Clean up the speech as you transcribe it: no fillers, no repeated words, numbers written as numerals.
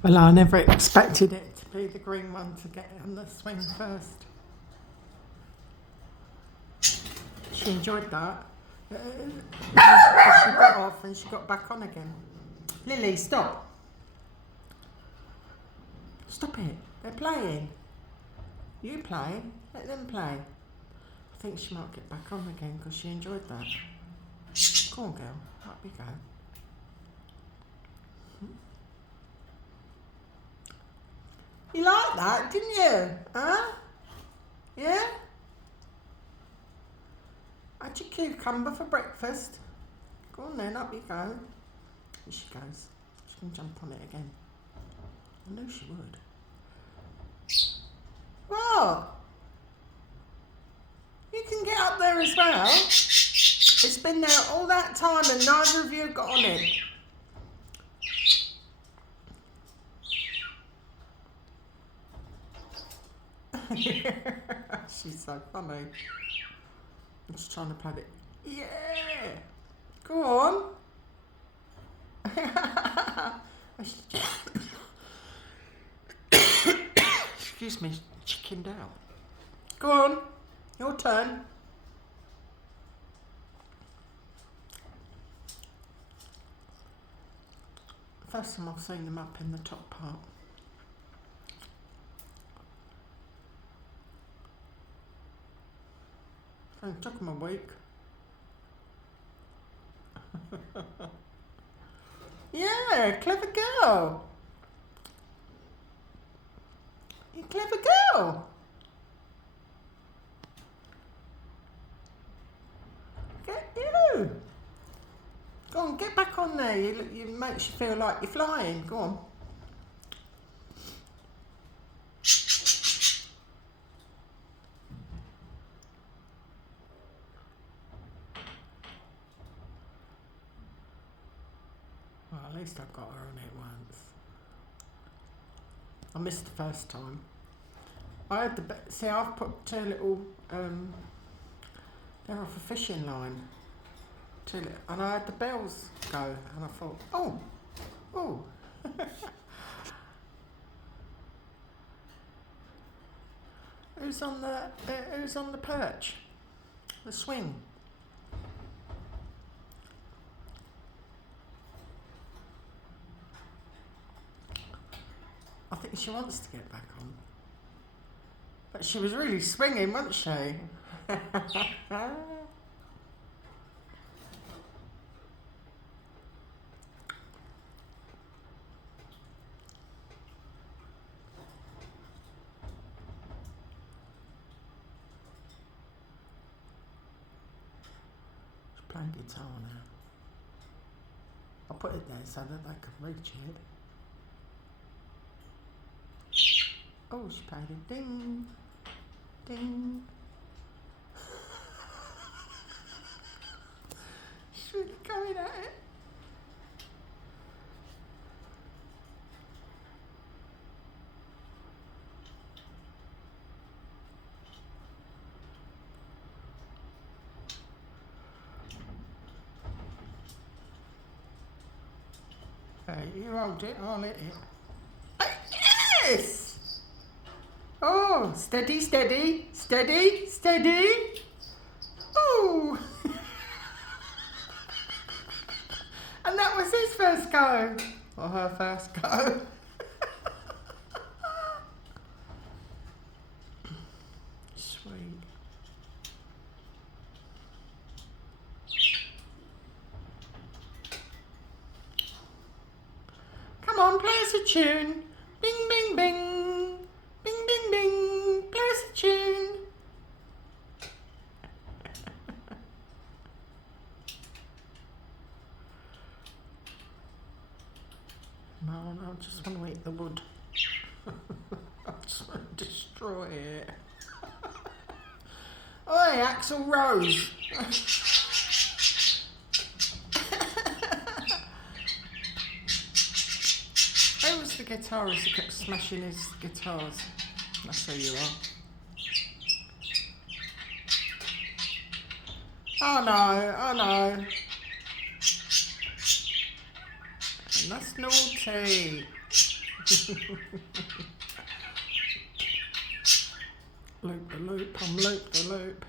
Well, I never expected it to be the green one to get on the swing first. She enjoyed that. She got off and she got back on again. Lily, stop. Stop it. They're playing. You play. Let them play. I think she might get back on again because she enjoyed that. Go on, girl. Up we go. You liked that, didn't you? Huh? Yeah? Had your cucumber for breakfast. Go on then, up you go. Here she goes. She can jump on it again. I know she would. What? You can get up there as well. It's been there all that time and neither of you have got on it. She's so funny. I'm just trying to play it. Yeah! Go on. Excuse me, chickened out. Go on, your turn. First time I've seen them up in the top part. It took them a week. Yeah, clever girl. You clever girl. Get you. Go on, get back on there. You makes you feel like you're flying. Go on. Well, at least I got her on it once. I missed the first time. I had see, I've put two little, they're off a fishing line. And I had the bells go, and I thought, oh. Who's on the perch? The swing. I think she wants to get back on. But she was really swinging, wasn't she? She's playing guitar now. I'll put it there so that they can reach it. Oh, she played it. Ding, ding. She's really going at it. Okay, you hold it, I'll hit it. Oh, yes! Oh, steady, steady, steady, steady. Oh! And that was his first go. Or her first go. Sweet. Come on, play us a tune. Bing, bing, bing. Bing, bing, bing. Play us a tune. No, I just want to eat the wood. I just want to destroy it. Oi, Axl Rose. Who was the guitarist who kept smashing his guitars? That's who you are. Oh no. And that's naughty. Loop the loop, I'm loop the loop.